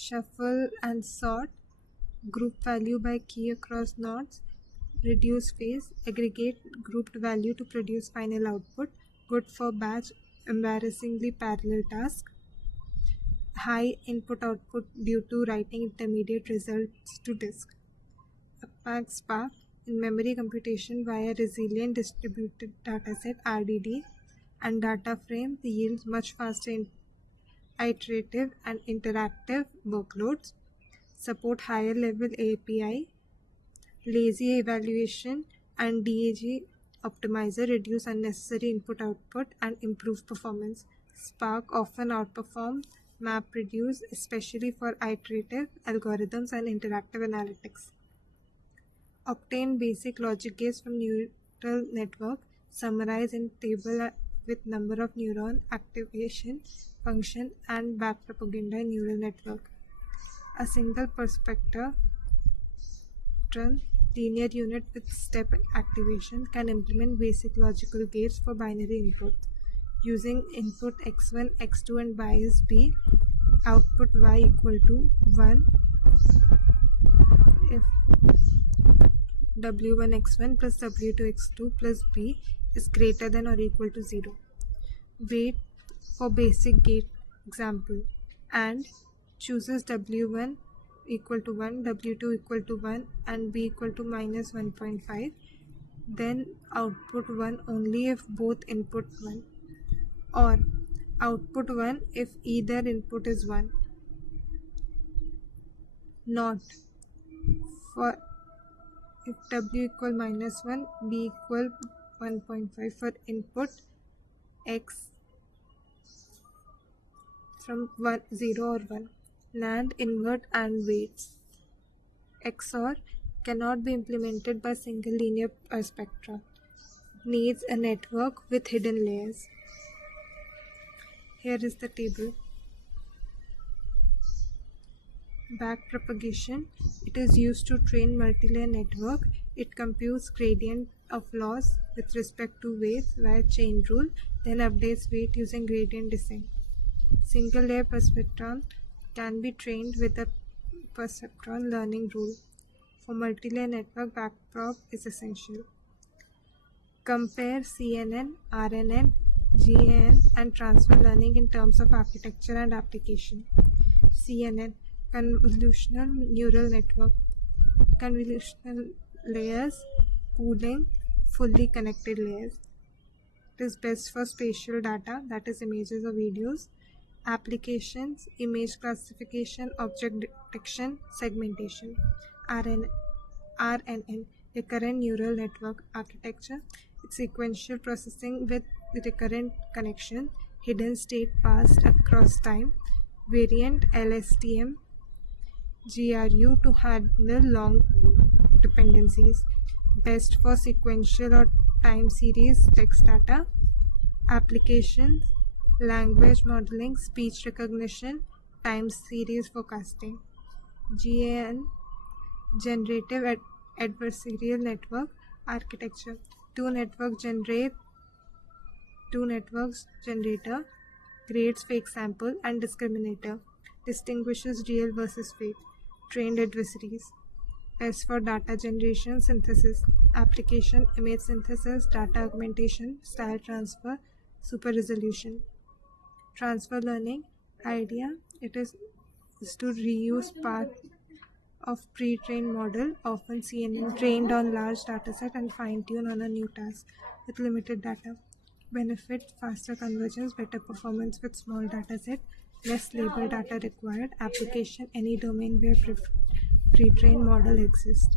shuffle and sort, group value by key across nodes, reduce phase, aggregate grouped value to produce final output, good for batch, embarrassingly parallel task, high input-output due to writing intermediate results to disk. Opaque Spark, in memory computation via resilient distributed dataset RDD and data frame yields much faster iterative and interactive workloads, support higher level API, lazy evaluation and DAG optimizer reduce unnecessary input-output and improve performance. Spark often outperforms MapReduce, especially for iterative algorithms and interactive analytics. Obtain basic logic gates from neural network, summarize in table with number of neuron, activation, function, and backpropaganda in neural network. A single perspectral linear unit with step activation can implement basic logical gates for binary input. Using input x1, x2 and bias b, output y equal to 1 if w1 x1 plus w2 x2 plus b is greater than or equal to 0. Wait for basic gate example and chooses w1 equal to 1, w2 equal to 1 and b equal to minus 1.5, then output 1 only if both input 1, or output 1 if either input is 1. Not for if w equal minus 1, b equal 1.5 for input x from 0 or 1. NAND, invert and weights. XOR cannot be implemented by single linear spectra. Needs a network with hidden layers. Here is the table. Backpropagation. It is used to train multi-layer network. It computes gradient of loss with respect to weights via chain rule, then updates weight using gradient descent. Single layer perceptron can be trained with a perceptron learning rule. For multi-layer network, backprop is essential. Compare CNN, RNN, GAN and transfer learning in terms of architecture and application. CNN, convolutional neural network. Convolutional layers, pooling, fully connected layers. It is best for spatial data, that is images or videos. Applications, image classification, object detection, segmentation. RNN, recurrent neural network architecture. It's sequential processing with recurrent connection, hidden state passed across time, variant LSTM, GRU to handle long dependencies. Best for sequential or time series text data. Applications, language modeling, speech recognition, time series forecasting. GAN, generative adversarial network architecture. Two networks generator, grades fake sample and discriminator, distinguishes real versus fake, trained adversaries. Best for data generation, synthesis, application, image synthesis, data augmentation, style transfer, super resolution. Transfer learning idea, it is to reuse part of pre-trained model, often CNN trained on large dataset and fine-tune on a new task with limited data. Benefit, faster convergence, better performance with small dataset, less label data required. Application, any domain where pre-trained model exists.